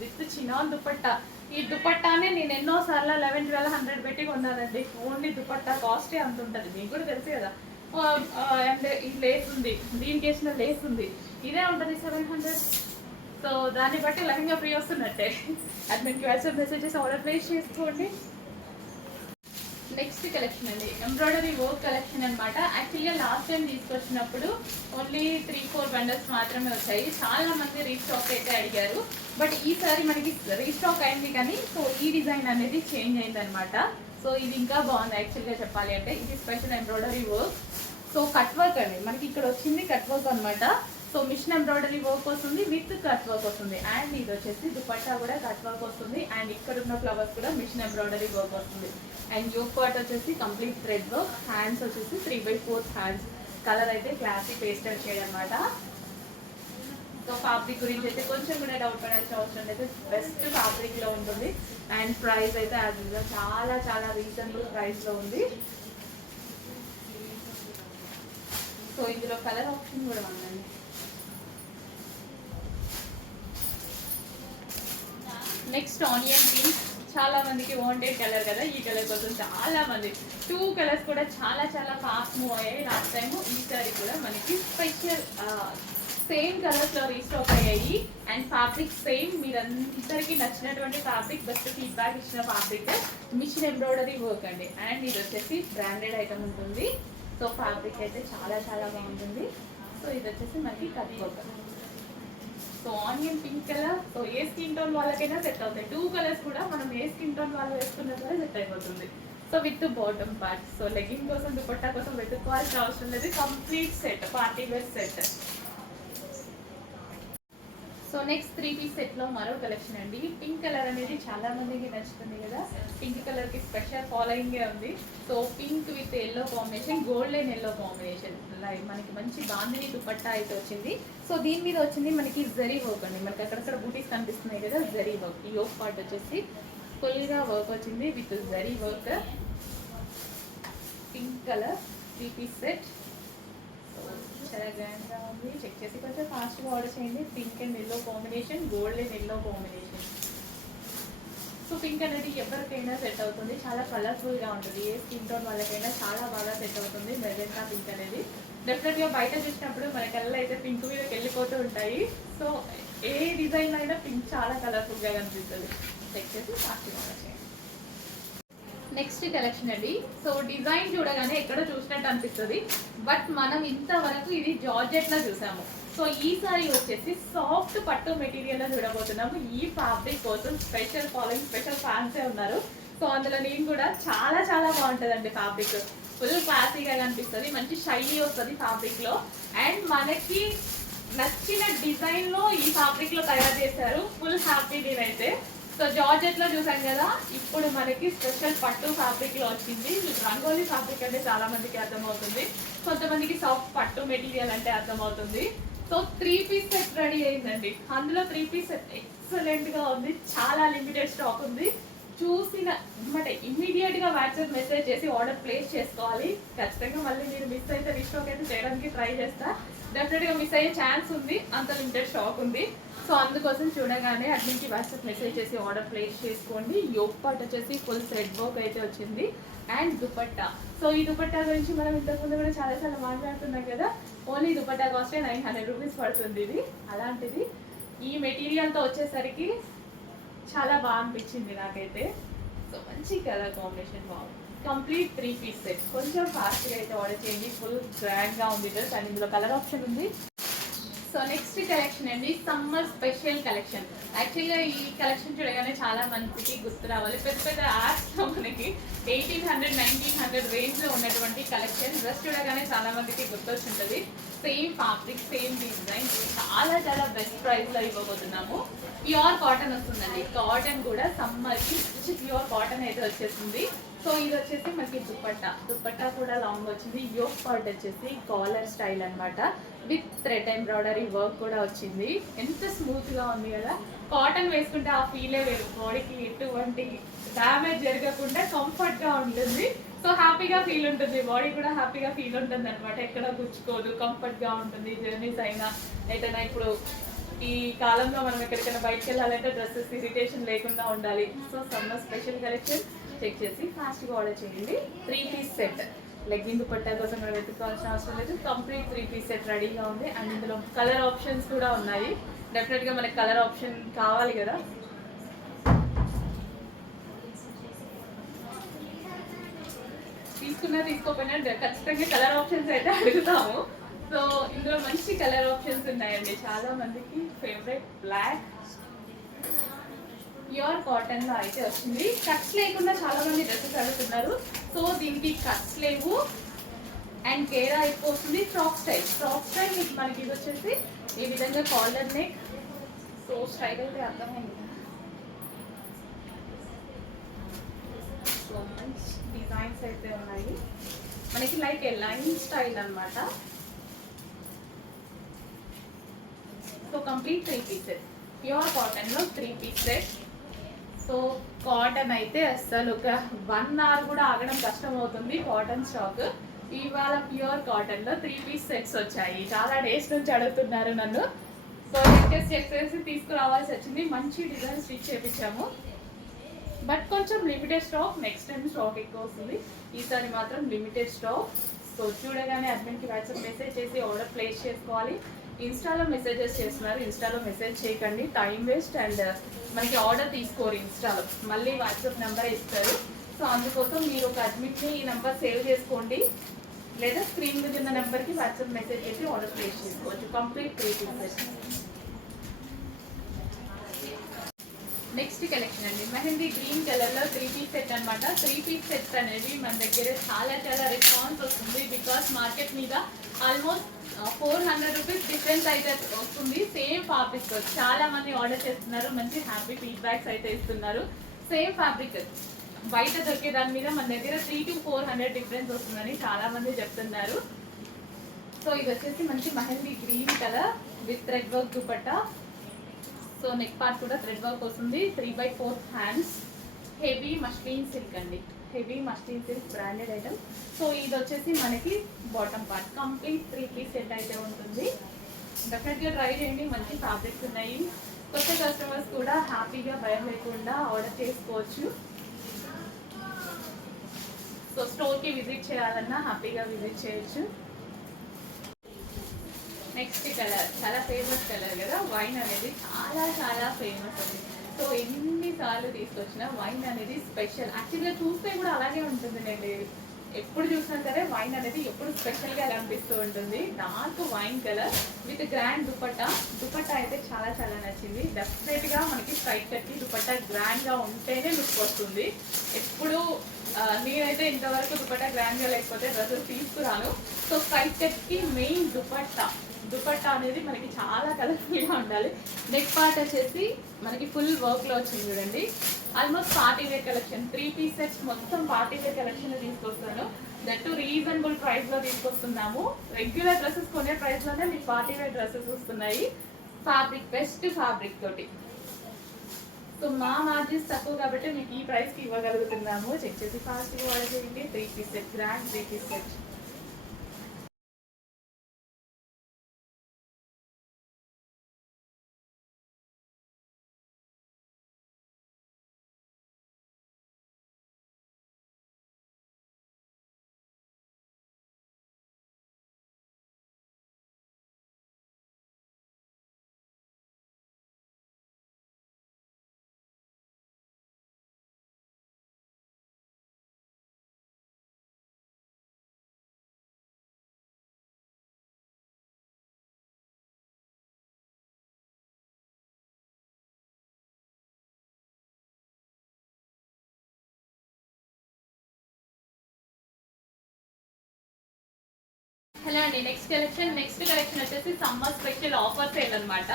With chinon dupatta. ఈ దుపట్టానే నేను ఎన్నోసార్లు 1100-1200 పెట్టి కొన్నానండి. ఓన్లీ దుపట్టా కాస్టే అంత ఉంటుంది, మీకు కూడా తెలుసు కదా. అండ్ ఈ లేస్ ఉంది, దీనికి వేసిన లేస్ ఉంది, ఇదే ఉంటుంది 700. సో దాన్ని బట్టి లెహంగా ఫ్రీ వస్తున్నట్టే. అడ్మిన్కి వాట్సాప్ మెసేజెస్ ఆర్డర్ ప్లేస్ చేసుకోండి. నెక్స్ట్ కలెక్షన్ అండి, ఎంబ్రాయిడరీ వర్క్ కలెక్షన్ అనమాట. యాక్చువల్గా లాస్ట్ టైం తీసుకొచ్చినప్పుడు ఓన్లీ 3-4 బండల్స్ మాత్రమే వచ్చాయి. చాలా మంది రీస్టాక్ అయితే అడిగారు. బట్ ఈసారి మనకి రీస్టాక్ అయింది కానీ సో ఈ డిజైన్ అనేది చేంజ్ అయింది అనమాట. సో ఇది ఇంకా బాగుంది యాక్చువల్గా చెప్పాలి అంటే. ఇది special embroidery work. So cut work అండి, మనకి ఇక్కడ వచ్చింది కట్ వర్క్ అనమాట. సో మిషన్ ఎంబ్రాయిడరీ వర్క్ వస్తుంది విత్ కట్ వర్క్ వస్తుంది. అండ్ ఇది వచ్చేసి దుపట్టా కూడా కట్ వర్క్ వస్తుంది. అండ్ ఇక్కడ ఉన్న ఫ్లవర్స్ కూడా మిషన్ ఎంబ్రాయిడరీ వర్క్ వస్తుంది. అండ్ జోక్ పార్ట్ వచ్చేసి కంప్లీట్ థ్రెడ్ వర్క్. హ్యాండ్స్ వచ్చేసి 3/4 హ్యాండ్స్. కలర్ అయితే క్లాసిక్ పేస్టల్ షేడ్ అనమాట. సో ఫ్యాబ్రిక్ గురించి అయితే కొంచెం కూడా డౌట్ పడాల్సిన అవసరం లేదు. బెస్ట్ ఫ్యాబ్రిక్ లో ఉంటుంది. అండ్ ప్రైస్ అయితే యాజ్ యూజువల్ చాలా చాలా రీజనబుల్ ప్రైస్ లో ఉంది. సో ఇందులో కలర్ ఆప్షన్ కూడా ఉందండి. నెక్స్ట్ ఆనియన్ పింక్, చాలా మందికి వాంటెడ్ కలర్ కదా. ఈ కలర్ కోసం చాలా మంది 2 కలర్స్ కూడా చాలా చాలా ఫాస్ట్ మూవ్ అయ్యాయి లాస్ట్ టైం. ఈసారి కూడా మనకి స్పెషల్ సేమ్ కలర్స్ లో రీస్టాక్ అయ్యాయి. అండ్ ఫ్యాబ్రిక్ సేమ్, మీరందరికీ నచ్చినటువంటి ఫ్యాబ్రిక్, బెస్ట్ ఫీడ్బ్యాక్ ఇచ్చిన ఫ్యాబ్రిక్ మిషన్ ఎంబ్రాయిడరీ వర్క్ అండి. అండ్ ఇది వచ్చేసి బ్రాండెడ్ ఐటమ్ ఉంటుంది. సో ఫ్యాబ్రిక్ అయితే చాలా చాలా బాగుంటుంది. సో ఇది వచ్చేసి మనకి cut work. So onion pink colour, so ఏ స్కిన్ టోన్ వాళ్ళకైనా సెట్ అవుతాయి. 2 కలర్స్ కూడా మనం ఏ స్కిన్ టోన్ వాళ్ళు వేసుకున్నా సరే సెట్ అయిపోతుంది. So with bottom part. So legging కోసం దుపట్టా కోసం వెతుక్కోవాల్సిన అవసరం లేదు. Complete set, party wear set. So next 3 piece set లో మరో కలెక్షన్ అండి. పింక్ కలర్ అనేది చాలా మందికి నచ్చుతుంది కదా. పింక్ కలర్ కి స్పెషల్ ఫాలోయింగ్ ఉంది. So pink with yellow combination, golden yellow combination, మనకి మంచి బాందిని దుపట్టా అయితే వచ్చింది. సో దీని మీద వచ్చింది మనకి జరీ వర్క్ అండి. మనకి అక్కడక్కడ బూటీస్ కనిపిస్తున్నాయి కదా, జరీ వర్క్. ఈ యోక్ పార్ట్ వచ్చేసి ఫుల్ గా వర్క్ వచ్చింది with zari work. Pink colour 3 piece set. చాలా గ్రాండ్గా ఉంది. చెక్ చేసి కొంచెం ఫాస్ట్గా ఆర్డర్ చేయండి. Pink and yellow combination, gold and yellow combination. So pink అనేది ఎవరికైనా సెట్ అవుతుంది. చాలా కలర్ఫుల్గా ఉంటుంది. ఏ స్కిన్ టోన్ వాళ్ళకైనా చాలా బాగా సెట్ అవుతుంది. మెజెంటా పింక్ అనేది డెఫినెట్గా బయట చూసినప్పుడు మన కళ్ళు అయితే పింక్ మీదకి వెళ్ళిపోతూ ఉంటాయి. సో ఏ డిజైన్ అయినా పింక్ చాలా కలర్ఫుల్గా కనిపిస్తుంది. చెక్ చేసి ఫాస్ట్గా ఆర్డర్ చేయండి. నెక్స్ట్ కలెక్షన్ అండి. సో డిజైన్ చూడగానే ఎక్కడో చూసినట్టు అనిపిస్తుంది. బట్ మనం ఇంతవరకు ఇది జార్జెట్ లో చూసాము. సో ఈసారి వచ్చేసి సాఫ్ట్ పట్టు మెటీరియల్ లో చూడబోతున్నాము. ఈ ఫ్యాబ్రిక్ కోసం స్పెషల్ ఫాలోయింగ్, స్పెషల్ ఫ్యాన్సే ఉన్నారు. సో అందులో నేను కూడా చాలా చాలా బాగుంటుందండి. ఫ్యాబ్రిక్ ఫుల్ క్లాసీగా కనిపిస్తుంది. మంచి షైనీ వస్తుంది ఫ్యాబ్రిక్ లో. అండ్ మనకి నచ్చిన డిజైన్ లో ఈ ఫ్యాబ్రిక్ లో తయారు చేశారు. ఫుల్ హ్యాపీ నేనైతే. సో జార్జెట్ లో చూసాం కదా, ఇప్పుడు మనకి స్పెషల్ పట్టు ఫ్యాబ్రిక్ లో వచ్చింది. రంగోలీ ఫ్యాబ్రిక్ అంటే చాలా మందికి అర్థమవుతుంది, కొంతమందికి సాఫ్ట్ పట్టు మెటీరియల్ అంటే అర్థమవుతుంది. సో 3 పీస్ సెట్ రెడీ అయిందండి. అందులో 3 పీస్ సెట్ ఎక్సలెంట్ గా ఉంది. చాలా లిమిటెడ్ స్టాక్ ఉంది. చూసిన అంటే ఇమ్మీడియట్ గా వాట్సాప్ మెసేజ్ చేసి ఆర్డర్ ప్లేస్ చేసుకోవాలి. ఖచ్చితంగా మళ్ళీ మీరు మిస్ అయితే రీస్టాక్ అయితే చేయడానికి ట్రై చేస్తా. డెఫినెట్ గా మిస్ అయ్యే ఛాన్స్ ఉంది, అంత లిమిటెడ్ స్టాక్ ఉంది. సో అందుకోసం చూడగానే అడ్మిన్కి వాట్సాప్ మెసేజ్ చేసి ఆర్డర్ ప్లేస్ చేసుకోండి. యోక్ పార్ట్ వచ్చేసి ఫుల్ థ్రెడ్ వర్క్ అయితే వచ్చింది. అండ్ దుపట్టా. సో ఈ దుపట్టా గురించి మనం ఇంతకుముందు కూడా చాలా మాట్లాడుతున్నాం కదా. ఓన్లీ దుపట్టా కాస్టే 900 రూపీస్ పడుతుంది ఇది. అలాంటిది ఈ మెటీరియల్తో వచ్చేసరికి చాలా బాగా అనిపించింది నాకైతే. సో మంచి కలర్ కాంబినేషన్ బాగుంది. Complete 3 piece set. కొంచెం ఫాస్ట్గా అయితే ఆర్డర్ చేయండి. ఫుల్ గ్రాండ్గా ఉంది డ్రెస్. అండ్ ఇందులో కలర్ ఆప్షన్ ఉంది. సో నెక్స్ట్ కలెక్షన్ అండి, సమ్మర్ స్పెషల్ కలెక్షన్. యాక్చువల్గా ఈ కలెక్షన్ చూడగానే చాలా మందికి గుర్తు రావాలి. పెద్ద పెద్ద యాప్స్లో మనకి 1800-1900 రేంజ్లో ఉన్నటువంటి కలెక్షన్. డ్రెస్ చూడగానే చాలా మందికి గుర్తొచ్చుంటుంది. సేమ్ ఫ్యాబ్రిక్, సేమ్ డిజైన్, చాలా చాలా బెస్ట్ ప్రైస్లో ఇవ్వబోతున్నాము. ప్యూర్ కాటన్ వస్తుందండి. కాటన్ కూడా సమ్మర్కి మంచి ప్యూర్ కాటన్ అయితే వచ్చేసింది. సో ఇది వచ్చేసి మనకి దుపట్టా కూడా లాంగ్ వచ్చింది. యోక్ పార్ట్ వచ్చేసి కాలర్ స్టైల్ అనమాట. విత్ థ్రెడ్ ఎంబ్రాయిడరీ వర్క్ కూడా వచ్చింది. ఎంత స్మూత్ గా ఉంది కదా. కాటన్ వేసుకుంటే ఆ ఫీలే వేరు. బాడీకి ఎటువంటి డ్యామేజ్ జరగకుండా కంఫర్ట్ గా ఉంటుంది. సో హ్యాపీగా ఫీల్ ఉంటుంది. బాడీ కూడా హ్యాపీగా ఫీల్ ఉంటుంది అనమాట. ఎక్కడ గుచ్చుకోదు, కంఫర్ట్ గా ఉంటుంది. జర్నీస్ అయినా ఏదైనా ఇప్పుడు ఈ కాలంలో మనం ఎక్కడికైనా బయటకు వెళ్ళాలంటే డ్రెస్సెస్ ఇరిటేషన్ లేకుండా ఉండాలి. So summer special collection check చేసి ఫాస్ట్గా ఆర్డర్ చేయండి. 3 పీస్ సెట్. లెగ్గింగ్ దుపట్టా కోసం కూడా వెతుక్కోవాల్సిన అవసరం లేదు. కంప్లీట్ 3 పీస్ సెట్ రెడీగా ఉంది. అండ్ ఇందులో కలర్ ఆప్షన్స్ కూడా ఉన్నాయి. డెఫినెట్గా మనకి కలర్ ఆప్షన్ కావాలి కదా. తీసుకున్నా తీసుకోపోయినా ఖచ్చితంగా కలర్ ఆప్షన్స్ అయితే అడుగుతాము. సో ఇందులో మంచి కలర్ ఆప్షన్స్ ఉన్నాయండి, చాలా మందికి ఫేవరెట్ బ్లాక్ ప్యూర్ కాటన్ లో అయితే వచ్చింది. కట్స్ లేకుండా చాలా మంది డ్రెస్సెస్ అడుగుతున్నారు. సో దీనికి కట్స్ లేవు అండ్ కేరా ఎక్కువ వస్తుంది. ఫ్రాక్ స్టైల్ మీకు మనకి ఇది వచ్చేసి ఈ విధంగా కాలర్ నెక్. సో స్టైల్ అయితే అర్థమైంది. సో మంచి డిజైన్స్ అయితే ఉన్నాయి మనకి, లైక్ ఏ లైన్ స్టైల్ అనమాట. So complete 3 pieces pure cotton లో 3 పీస్ సెట్. సో కాటన్ అయితే అసలు ఒక 1 అవర్ కూడా ఆగడం కష్టం అవుతుంది కాటన్ స్టాక్. ఇవాళ ప్యూర్ కాటన్ లో 3 పీస్ సెట్స్ వచ్చాయి. చాలా డేస్ నుంచి అడుగుతున్నారు నన్ను. సో చెక్ చేసి తీసుకురావాల్సి వచ్చింది. మంచి డిజైన్ స్టిచ్ చేయించాము, బట్ కొంచెం limited stock. Next time stock ఎక్కువ వస్తుంది, ఈసారి మాత్రం లిమిటెడ్ స్టాక్. సో చూడగానే అడ్మిన్కి వాట్సాప్ మెసేజ్ చేసి ఆర్డర్ ప్లేస్ చేసుకోవాలి. ఇన్స్టాలో మెసేజెస్ చేస్తున్నారు, ఇన్స్టాలో మెసేజ్ చేయకండి, టైం వేస్ట్. అండ్ మనకి ఆర్డర్ తీసుకోరు ఇన్స్టాలో, మళ్ళీ వాట్సాప్ నెంబర్ ఇస్తారు. సో అందుకోసం మీరు ఒక అడ్మిట్ని ఈ నెంబర్ సేవ్ చేసుకోండి, లేదా స్క్రీన్ మీద ఉన్న నెంబర్కి వాట్సాప్ మెసేజ్ చేసి ఆర్డర్ ప్లేస్ చేసుకోవచ్చు. Complete 3 pieces. నెక్స్ట్ కలెక్షన్ అండి, మెహందీ గ్రీన్ కలర్ లో 3 పీస్ సెట్ అనమాట. 3 పీస్ సెట్స్ అనేవి మన దగ్గర చాలా రెస్పాన్స్ వస్తుంది. బికాస్ మార్కెట్ మీద ఆల్మోస్ట్ 400 రూపీస్ డిఫరెన్స్ అయితే వస్తుంది. సేమ్ ఫ్యాబ్రిక్ చాలా మంది ఆర్డర్ చేస్తున్నారు, మంచి హ్యాపీ ఫీడ్బ్యాక్స్ అయితే ఇస్తున్నారు. సేమ్ ఫ్యాబ్రిక్ బయట దొరికే దాని మీద మన దగ్గర 300 to 400 డిఫరెన్స్ వస్తుందని చాలా మంది చెప్తున్నారు. సో ఇది వచ్చేసి మంచి mehndi green colour with thread work dupatta. So neck part కూడా థ్రెడ్ వర్క్ వస్తుంది. 3/4 హ్యాండ్స్. హెవీ మస్లిన్ సిల్క్ అండి, heavy muslin silk branded item. So ఇది వచ్చేసి మనకి bottom part. Complete 3 piece set అయితే ఉంటుంది. డెఫినెట్గా ట్రై చేయండి, మంచి ఫ్యాబ్రిక్స్ ఉన్నాయి. కొత్త కస్టమర్స్ కూడా హ్యాపీగా భయం లేకుండా ఆర్డర్ చేసుకోవచ్చు. సో స్టోర్కి విజిట్ చేయాలన్నా హ్యాపీగా విజిట్ చేయొచ్చు. నెక్స్ట్ కలర్ చాలా ఫేమస్ కలర్ కదా, వైన్ అనేది చాలా ఫేమస్ అండి. సో ఎన్నిసార్లు తీసుకొచ్చినా వైన్ అనేది స్పెషల్. యాక్చువల్గా చూస్తే కూడా అలాగే ఉంటుంది. నేను ఎప్పుడు చూసినా సరే వైన్ అనేది ఎప్పుడు స్పెషల్గా అనిపిస్తూ ఉంటుంది. Dark wine colour with grand dupatta అయితే చాలా నచ్చింది. డెఫినెట్గా మనకి స్ట్రైట్ కట్కి దుపట్టా గ్రాండ్గా ఉంటేనే లుక్ వస్తుంది. ఎప్పుడు నేనైతే ఇంతవరకు దుపట్టా గ్రాండ్గా లేకపోతే డ్రెస్సెస్ తీసుకురాను. సో స్ట్రైట్ కట్కి మెయిన్ దుపట్టా అనేది మనకి చాలా కలర్ఫుల్గా ఉండాలి. నెక్ పార్ట్ వచ్చేసి మనకి ఫుల్ వర్క్లో వచ్చింది చూడండి. Almost party wear collection. 3 piece sets మొత్తం పార్టీ వేర్ కలెక్షన్ తీసుకొస్తాను. దట్ రీజనబుల్ ప్రైస్లో తీసుకొస్తున్నాము. రెగ్యులర్ డ్రెస్సెస్ కొనే ప్రైస్లోనే మీకు పార్టీ వేర్ డ్రెస్సెస్ వస్తున్నాయి. ఫ్యాబ్రిక్ బెస్ట్ ఫ్యాబ్రిక్ తోటి. సో మా మార్జిన్స్ తక్కువ కాబట్టి మీకు ఈ ప్రైస్కి ఇవ్వగలుగుతున్నాము. చెక్ చేసి ఫాస్ట్గా ఆర్డర్ చేయండి. 3 piece set, grand 3 piece set. Hello అండి, నెక్స్ట్ కలెక్షన్ వచ్చేసి సమ్మర్ స్పెషల్ ఆఫర్ సేల్ అనమాట.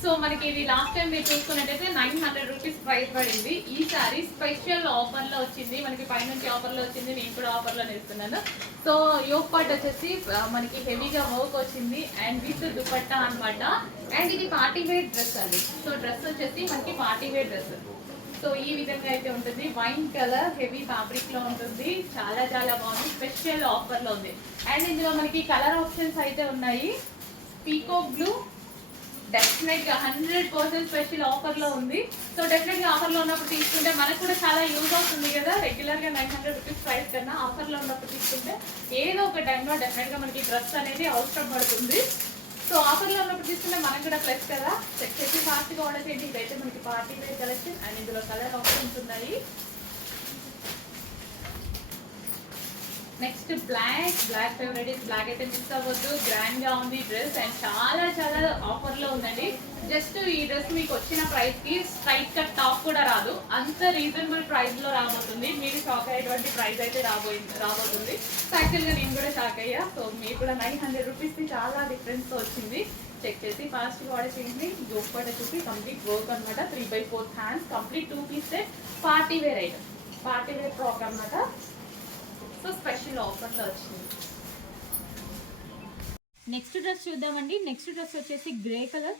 సో మనకి ఇది లాస్ట్ టైం మీరు చూసుకున్నట్టయితే 900 రూపీస్ ప్రైస్ పడింది. ఈసారి స్పెషల్ ఆఫర్లో వచ్చింది, మనకి పైనుంచి ఆఫర్లో వచ్చింది, నేను కూడా ఆఫర్లో ఇస్తున్నాను. సో యోక్ పార్ట్ వచ్చేసి మనకి హెవీగా వర్క్ వచ్చింది అండ్ విత్ దుపట్టా అనమాట. అండ్ ఇది పార్టీ వేర్ డ్రెస్ అండి. సో డ్రెస్ వచ్చేసి మనకి పార్టీ వేర్ డ్రెస్. సో ఈ విధంగా అయితే ఉంటుంది. వైన్ కలర్ హెవీ ఫ్యాబ్రిక్ లో ఉంటుంది. చాలా బాగుంది. స్పెషల్ ఆఫర్ లో ఉంది. అండ్ ఇందులో మనకి కలర్ ఆప్షన్స్ అయితే ఉన్నాయి. పీకాక్ బ్లూ డెఫినెట్ గా 100% స్పెషల్ ఆఫర్ లో ఉంది. సో డెఫినెట్ గా ఆఫర్ లో ఉన్నప్పుడు తీసుకుంటే మనకు కూడా చాలా యూజ్ అవుతుంది కదా. రెగ్యులర్ గా 900 రూపీస్ ప్రైస్ కన్నా ఆఫర్ లో ఉన్నప్పుడు తీసుకుంటే ఏదో ఒక టైంలో డెఫినెట్ గా మనకి డ్రెస్ అనేది అవసరం పడుతుంది. సో ఆఫర్లో ఉన్నప్పుడు తీసుకుంటే మనకు కూడా ప్లస్ కదా. చెక్ చేసి ఫాస్ట్గా ఆర్డర్ చేయండి. ఇదైతే మనకి పార్టీ వేర్ కలెక్షన్ అండ్ ఇందులో కలర్ ఆప్షన్స్ ఉన్నాయి. Next black favourite is black అయితే మిస్ అవ్వద్దు. గ్రాండ్ గా ఉంది డ్రెస్ అండ్ చాలా చాలా ఆఫర్ లో ఉందండి. జస్ట్ ఈ డ్రెస్ మీకు వచ్చిన ప్రైస్ కి స్ట్రైట్ కట్ టాప్ కూడా రాదు, అంత రీజనబుల్ ప్రైస్ లో రాబోతుంది. మీరు షాక్ అయ్యేటువంటి ప్రైస్ అయితే రాబోతుంది. యాక్చువల్ గా నేను కూడా షాక్ అయ్యా. సో మీరు కూడా 900 రూపీస్ కి చాలా డిఫరెన్స్ తో వచ్చింది. చెక్ చేసి ఫాస్ట్ ఆర్డర్ చేయండి. జోపాట చూసి కంప్లీట్ వర్క్ అనమాట. 3/4 hands complete 2 piece set party wear item, party wear frock అనమాట. సో స్పెషల్ ఆఫర్లో వచ్చింది. నెక్స్ట్ డ్రెస్ చూద్దామండి. నెక్స్ట్ డ్రెస్ వచ్చేసి గ్రే కలర్.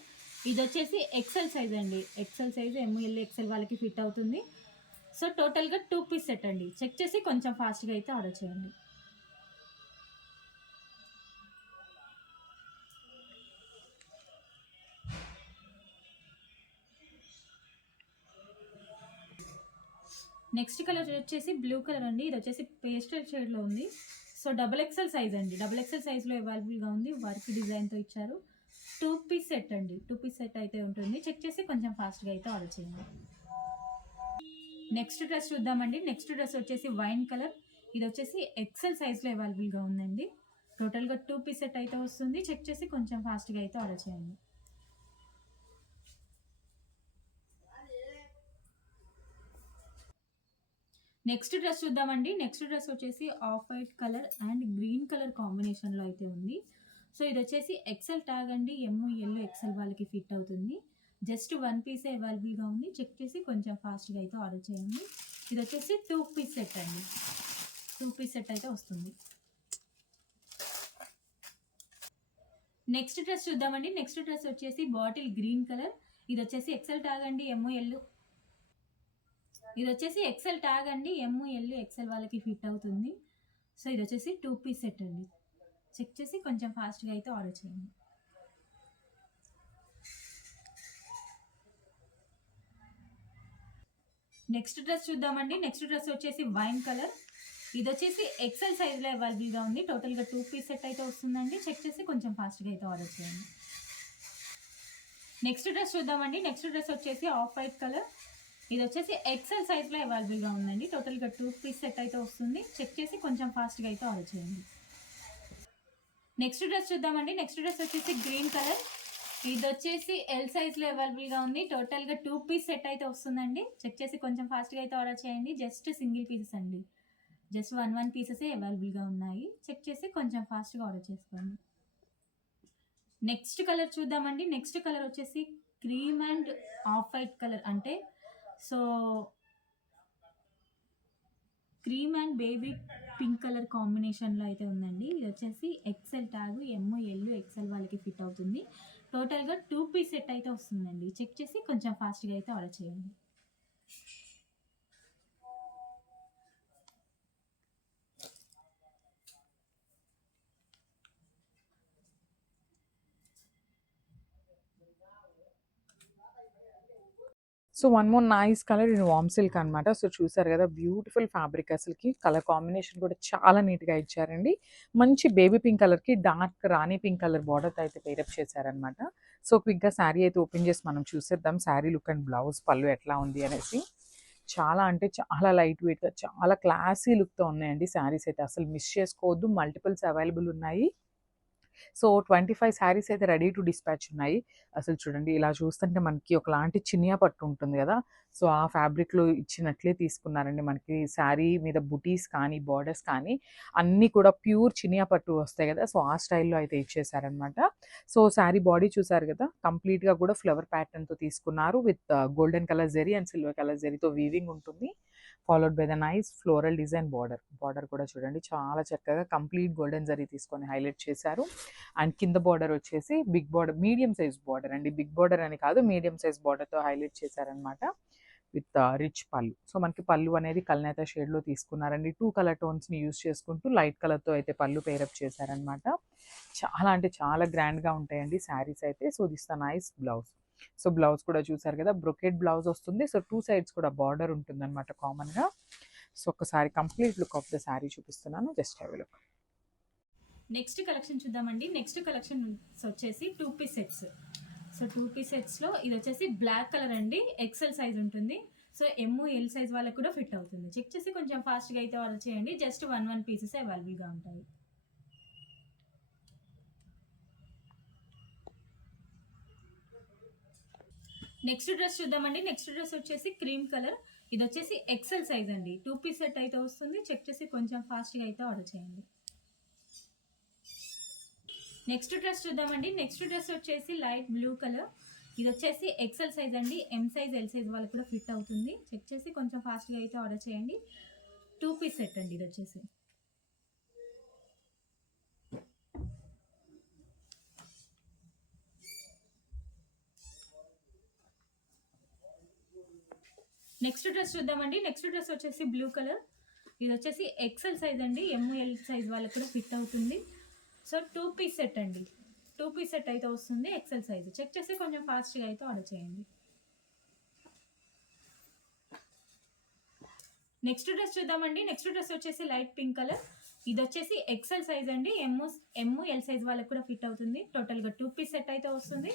ఇది వచ్చేసి ఎక్సెల్ సైజ్ అండి. ఎక్సెల్ సైజ్ ఎంఎల్ ఎక్సెల్ వాళ్ళకి ఫిట్ అవుతుంది. సో టోటల్గా 2 పీస్ సెట్ అండి. చెక్ చేసి కొంచెం ఫాస్ట్గా అయితే ఆర్డర్ చేయండి. నెక్స్ట్ కలర్ వచ్చేసి బ్లూ కలర్ అండి. ఇది వచ్చేసి పేస్టల్ షేడ్లో ఉంది. సో XXL సైజ్ అండి. XXL సైజ్లో అవైలబుల్గా ఉంది. వర్క్ డిజైన్తో ఇచ్చారు. 2 పీస్ సెట్ అండి. 2 పీస్ సెట్ అయితే ఉంటుంది. చెక్ చేసి కొంచెం ఫాస్ట్గా అయితే ఆర్డర్ చేయండి. నెక్స్ట్ డ్రెస్ చూద్దామండి. నెక్స్ట్ డ్రెస్ వచ్చేసి వైన్ కలర్. ఇది వచ్చేసి ఎక్సెల్ సైజ్లో అవైలబుల్గా ఉందండి. టోటల్గా 2 పీస్ సెట్ అయితే వస్తుంది. చెక్ చేసి కొంచెం ఫాస్ట్గా అయితే ఆర్డర్ చేయండి. నెక్స్ట్ డ్రెస్ చూద్దామండి. నెక్స్ట్ డ్రెస్ వచ్చేసి of white colour and green colour కాంబినేషన్లో అయితే ఉంది. సో ఇది వచ్చేసి ఎక్సెల్ ట్యాగ్ అండి. ఎంఎల్ ఎక్సెల్ వాళ్ళకి ఫిట్ అవుతుంది. జస్ట్ 1 పీసే అవైలబుల్గా ఉంది. చెక్ చేసి కొంచెం ఫాస్ట్గా అయితే ఆర్డర్ చేయండి. ఇది వచ్చేసి 2 పీస్ సెట్ అండి. 2 పీస్ సెట్ అయితే వస్తుంది. నెక్స్ట్ డ్రెస్ చూద్దామండి. నెక్స్ట్ డ్రెస్ వచ్చేసి బాటిల్ గ్రీన్ కలర్. ఇది వచ్చేసి ఎక్సెల్ ట్యాగ్ అండి. ఇది వచ్చేసి ఎక్సెల్ ట్యాగ్ అండి. ఎంఎల్ ఎక్సెల్ వాళ్ళకి ఫిట్ అవుతుంది. సో ఇది వచ్చేసి 2 పీస్ సెట్ అండి. చెక్ చేసి కొంచెం ఫాస్ట్గా అయితే ఆర్డర్ చేయండి. నెక్స్ట్ డ్రెస్ చూద్దామండి. నెక్స్ట్ డ్రెస్ వచ్చేసి వైన్ కలర్. ఇది వచ్చేసి ఎక్సెల్ సైజ్లో అవైలబుల్గా ఉంది. టోటల్గా 2 పీస్ సెట్ అయితే వస్తుందండి. చెక్ చేసి కొంచెం ఫాస్ట్గా అయితే ఆర్డర్ చేయండి. నెక్స్ట్ డ్రెస్ చూద్దామండి. నెక్స్ట్ డ్రెస్ వచ్చేసి ఆఫ్ వైట్ కలర్. ఇది వచ్చేసి ఎక్సెల్ సైజ్లో అవైలబుల్గా ఉందండి. టోటల్గా 2 పీస్ సెట్ అయితే వస్తుంది. చెక్ చేసి కొంచెం ఫాస్ట్గా అయితే ఆర్డర్ చేయండి. నెక్స్ట్ డ్రెస్ చూద్దామండి. నెక్స్ట్ డ్రెస్ వచ్చేసి గ్రీన్ కలర్. ఇది వచ్చేసి ఎల్ సైజ్లో అవైలబుల్గా ఉంది. టోటల్గా 2 పీస్ సెట్ అయితే వస్తుందండి. చెక్ చేసి కొంచెం ఫాస్ట్గా అయితే ఆర్డర్ చేయండి. జస్ట్ సింగిల్ పీసెస్ అండి. జస్ట్ 1 పీసెసే అవైలబుల్గా ఉన్నాయి. చెక్ చేసి కొంచెం ఫాస్ట్గా ఆర్డర్ చేసుకోండి. నెక్స్ట్ కలర్ చూద్దామండి. నెక్స్ట్ కలర్ వచ్చేసి cream and off white colour, అంటే so cream and baby pink colour కాంబినేషన్లో అయితే ఉందండి. ఇది వచ్చేసి ఎక్సెల్ ట్యాగ్ ఎంఎల్ ఎక్సెల్ వాళ్ళకి ఫిట్ అవుతుంది. టోటల్గా 2 పీస్ సెట్ అయితే వస్తుందండి. చెక్ చేసి కొంచెం ఫాస్ట్గా అయితే ఆర్డర్ చేయండి. So one more nice colour in warm silk అనమాట. సో చూసారు కదా, బ్యూటిఫుల్ ఫ్యాబ్రిక్. అసలుకి కలర్ కాంబినేషన్ కూడా చాలా నీట్గా ఇచ్చారండి. మంచి బేబీ పింక్ కలర్కి డార్క్ రాణి పింక్ కలర్ బార్డర్తో అయితే పేరప్ చేశారనమాట. సో క్విక్గా శారీ అయితే ఓపెన్ చేసి మనం చూసేద్దాం. శారీ లుక్ అండ్ బ్లౌజ్ పళ్ళు ఎట్లా ఉంది అనేసి. చాలా అంటే చాలా లైట్ వెయిట్గా చాలా క్లాసీ లుక్తో ఉన్నాయండి శారీస్ అయితే. అసలు మిస్ చేసుకోవద్దు. మల్టిపుల్స్ అవైలబుల్ ఉన్నాయి. సో 25 శారీస్ అయితే రెడీ టు డిస్పాచ్ ఉన్నాయి. అసలు చూడండి, ఇలా చూస్తుంటే మనకి ఒకలాంటి చినియా పట్టు ఉంటుంది కదా, సో ఆ ఫ్యాబ్రిక్లో ఇచ్చినట్లే తీసుకున్నారండి. మనకి శారీ మీద బుటీస్ కానీ బార్డర్స్ కానీ అన్నీ కూడా ప్యూర్ చినియా పట్టు వస్తాయి కదా, సో ఆ స్టైల్లో అయితే ఇచ్చేసారనమాట. సో శారీ బాడీ చూసారు కదా, కంప్లీట్గా కూడా ఫ్లవర్ ప్యాటర్న్తో తీసుకున్నారు. With golden colour zari and silver colour జరీతో వీవింగ్ ఉంటుంది. Followed by the nice floral design border కూడా చూడండి చాలా చక్కగా కంప్లీట్ గోల్డెన్ జరీ తీసుకొని హైలైట్ చేశారు. అండ్ కింద బార్డర్ వచ్చేసి big border, medium size border అండి. బిగ్ బార్డర్ అని కాదు, మీడియం సైజ్ బార్డర్తో హైలైట్ చేశారనమాట. With rich pallu. సో మనకి పళ్ళు అనేది కల్నేత షేడ్లో తీసుకున్నారండి. 2 కలర్ టోన్స్ని యూజ్ చేసుకుంటూ లైట్ కలర్తో అయితే పళ్ళు పేరప్ చేశారనమాట. చాలా అంటే చాలా గ్రాండ్గా ఉంటాయండి శారీస్ అయితే. So this the nice blouse. So blouse కూడా చూసారు కదా, బ్రొకెట్ బ్లౌజ్ వస్తుంది. సో 2 సైడ్స్ కూడా బార్డర్ ఉంటుంది అనమాట కామన్గా. సో ఒకసారి complete look of the sari చూపిస్తున్నాను, just have a look. Next collection చూద్దామండి. నెక్స్ట్ కలెక్షన్ వచ్చేసి 2 పీస్ సెట్స్. సో 2 పీస్ సెట్స్లో ఇది వచ్చేసి బ్లాక్ కలర్ అండి, ఎక్సెల్ సైజ్ ఉంటుంది. సో ఎల్ సైజ్ వాళ్ళకి కూడా ఫిట్ అవుతుంది. చెక్ చేసి కొంచెం ఫాస్ట్గా అయితే ఆర్డర్ చేయండి. జస్ట్ 1 పీసెస్ అవైలబుల్గా ఉంటాయి. నెక్స్ట్ డ్రెస్ చూద్దామండి. నెక్స్ట్ డ్రెస్ వచ్చేసి క్రీమ్ కలర్. ఇది వచ్చేసి ఎక్సెల్ సైజ్ అండి. 2 పీస్ సెట్ అయితే వస్తుంది. చెక్ చేసి కొంచెం ఫాస్ట్గా అయితే ఆర్డర్ చేయండి. నెక్స్ట్ డ్రెస్ చూద్దామండి. నెక్స్ట్ డ్రెస్ వచ్చేసి లైట్ బ్లూ కలర్. ఇది వచ్చేసి ఎక్సెల్ సైజ్ అండి. సైజ్ ఎల్ సైజ్ వాళ్ళకి కూడా ఫిట్ అవుతుంది. చెక్ చేసి కొంచెం ఫాస్ట్గా అయితే ఆర్డర్ చేయండి. 2 పీస్ సెట్ అండి ఇది వచ్చేసి. నెక్స్ట్ డ్రెస్ చూద్దామండి. నెక్స్ట్ డ్రెస్ వచ్చేసి బ్లూ కలర్. ఇది వచ్చేసి ఎక్సెల్ సైజ్ అండి. ఎల్ సైజ్ వాళ్ళకి కూడా ఫిట్ అవుతుంది. సో 2 పీస్ సెట్ అండి. 2 పీస్ సెట్ అయితే వస్తుంది, ఎక్సెల్ సైజ్. చెక్ చేసి కొంచెం ఫాస్ట్గా అయితే ఆర్డర్ చేయండి. నెక్స్ట్ డ్రెస్ చూద్దామండి. నెక్స్ట్ డ్రెస్ వచ్చేసి లైట్ పింక్ కలర్. ఇది వచ్చేసి ఎక్సెల్ సైజ్ అండి. ఎల్ సైజ్ వాళ్ళకి కూడా ఫిట్ అవుతుంది. టోటల్గా 2 పీస్ సెట్ అయితే వస్తుంది.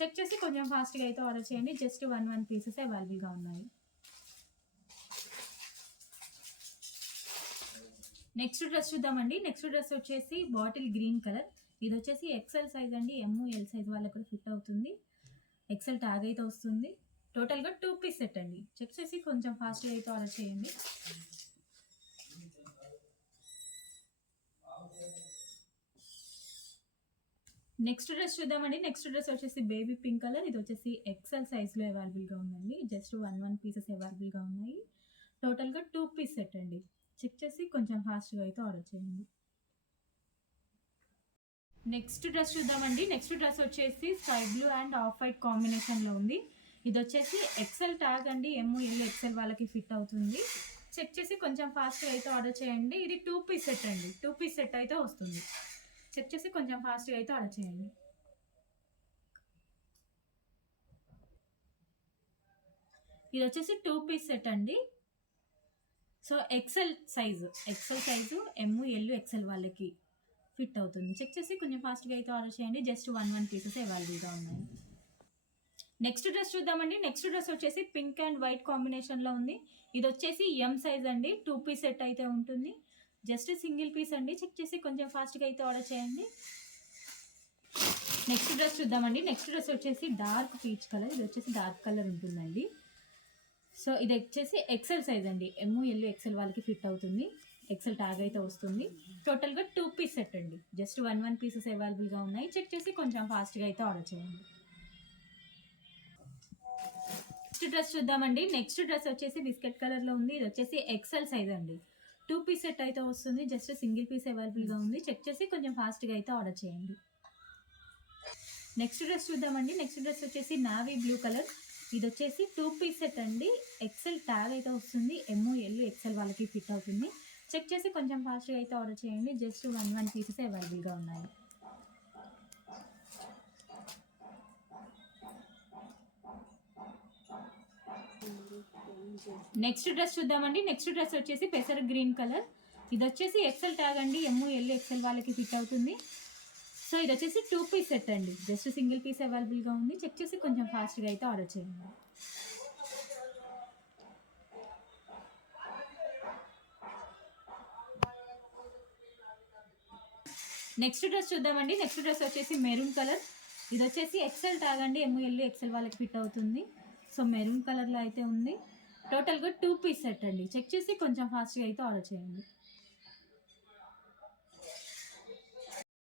చెక్ చేసి కొంచెం ఫాస్ట్గా అయితే ఆర్డర్ చేయండి. జస్ట్ 1 పీసెస్ అవైలబుల్గా ఉన్నాయి. నెక్స్ట్ డ్రెస్ చూద్దామండి. నెక్స్ట్ డ్రెస్ వచ్చేసి బాటిల్ గ్రీన్ కలర్. ఇది వచ్చేసి ఎక్సెల్ సైజ్ అండి. ఎల్ సైజ్ వాళ్ళకి కూడా ఫిట్ అవుతుంది. ఎక్సెల్ ట్యాగ్ అయితే వస్తుంది. టోటల్గా 2 పీస్ సెట్ అండి. చెక్ చేసి కొంచెం ఫాస్ట్గా అయితే ఆర్డర్ చేయండి. నెక్స్ట్ డ్రెస్ చూద్దామండి. నెక్స్ట్ డ్రెస్ వచ్చేసి బేబీ పింక్ కలర్. ఇది వచ్చేసి ఎక్సెల్ సైజ్లో అవైలబుల్గా ఉందండి. జస్ట్ 1 పీసెస్ అవైలబుల్గా ఉన్నాయి. టోటల్గా 2 పీస్ సెట్ అండి. చెక్ చేసి కొంచెం ఫాస్ట్గా అయితే ఆర్డర్ చేయండి. నెక్స్ట్ డ్రెస్ చూద్దామండి. నెక్స్ట్ డ్రెస్ వచ్చేసి sky blue and off white కాంబినేషన్లో ఉంది. ఇది వచ్చేసి ఎక్సెల్ ట్యాగ్ అండి. ఎల్ ఎక్సెల్ వాళ్ళకి ఫిట్ అవుతుంది. చెక్ చేసి కొంచెం ఫాస్ట్గా అయితే ఆర్డర్ చేయండి. ఇది 2 పీస్ సెట్ అండి. 2 పీస్ సెట్ అయితే వస్తుంది. చెక్ చేసి కొంచెం ఫాస్ట్గా అయితే ఆర్డర్ చేయండి. ఇది వచ్చేసి 2 పీస్ సెట్ అండి. So XL size L XL వాళ్ళకి ఫిట్ అవుతుంది. చెక్ చేసి కొంచెం ఫాస్ట్గా అయితే ఆర్డర్ చేయండి. జస్ట్ 1 పీసెస్ అవైలబుల్గా ఉన్నాయి. నెక్స్ట్ డ్రెస్ చూద్దామండి. నెక్స్ట్ డ్రెస్ వచ్చేసి పింక్ అండ్ వైట్ కాంబినేషన్లో ఉంది. ఇది వచ్చేసి సైజ్ అండి. 2 పీస్ సెట్ అయితే ఉంటుంది. జస్ట్ సింగిల్ పీస్ అండి. చెక్ చేసి కొంచెం ఫాస్ట్గా అయితే ఆర్డర్ చేయండి. నెక్స్ట్ డ్రెస్ చూద్దామండి. నెక్స్ట్ డ్రెస్ వచ్చేసి డార్క్ పీచ్ కలర్. ఇది వచ్చేసి డార్క్ కలర్ ఉంటుందండి. సో ఇది వచ్చేసి ఎక్సెల్ సైజ్ అండి. ఎల్ ఎక్సెల్ వాళ్ళకి ఫిట్ అవుతుంది. ఎక్సెల్ ట్యాగ్ అయితే వస్తుంది. టోటల్గా 2 పీస్ సెట్ అండి. జస్ట్ 1 పీసెస్ అవైలబుల్గా ఉన్నాయి. చెక్ చేసి కొంచెం ఫాస్ట్గా అయితే ఆర్డర్ చేయండి. నెక్స్ట్ డ్రెస్ చూద్దామండి. నెక్స్ట్ డ్రెస్ వచ్చేసి బిస్కెట్ కలర్లో ఉంది. ఇది వచ్చేసి ఎక్సెల్ సైజ్ అండి. 2 పీస్ సెట్ అయితే వస్తుంది. జస్ట్ సింగిల్ పీస్ అవైలబుల్గా ఉంది. చెక్ చేసి కొంచెం ఫాస్ట్గా అయితే ఆర్డర్ చేయండి. నెక్స్ట్ డ్రెస్ చూద్దామండి. నెక్స్ట్ డ్రెస్ వచ్చేసి నావీ బ్లూ కలర్. ఇది వచ్చేసి 2 పీస్ సెట్ అండి. ఎక్సెల్ ట్యాగ్ అయితే వస్తుంది. ఎల్ ఎక్సెల్ వాళ్ళకి ఫిట్ అవుతుంది. చెక్ చేసి కొంచెం ఫాస్ట్గా అయితే ఆర్డర్ చేయండి. జస్ట్ 1 పీసెస్ అవైలబుల్గా ఉన్నాయి. నెక్స్ట్ డ్రెస్ చూద్దామండి. నెక్స్ట్ డ్రెస్ వచ్చేసి పెసర్ గ్రీన్ కలర్. ఇది వచ్చేసి ఎక్సెల్ ట్యాగ్ అండి. ఎల్ ఎక్సెల్ వాళ్ళకి ఫిట్ అవుతుంది. సో ఇది వచ్చేసి 2 పీస్ సెట్ అండి. జస్ట్ సింగిల్ పీస్ అవైలబుల్గా ఉంది. చెక్ చేసి కొంచెం ఫాస్ట్గా అయితే ఆర్డర్ చేయండి. నెక్స్ట్ డ్రెస్ చూద్దామండి. నెక్స్ట్ డ్రెస్ వచ్చేసి మెరూన్ కలర్. ఇది వచ్చేసి ఎక్సెల్ ట్యాగ్ అండి. ఎల్ ఎక్సెల్ వాళ్ళకి ఫిట్ అవుతుంది. సో మెరూన్ కలర్లో అయితే ఉంది. టోటల్గా 2 పీస్ సెట్ అండి. చెక్ చేసి కొంచెం ఫాస్ట్గా అయితే ఆర్డర్ చేయండి.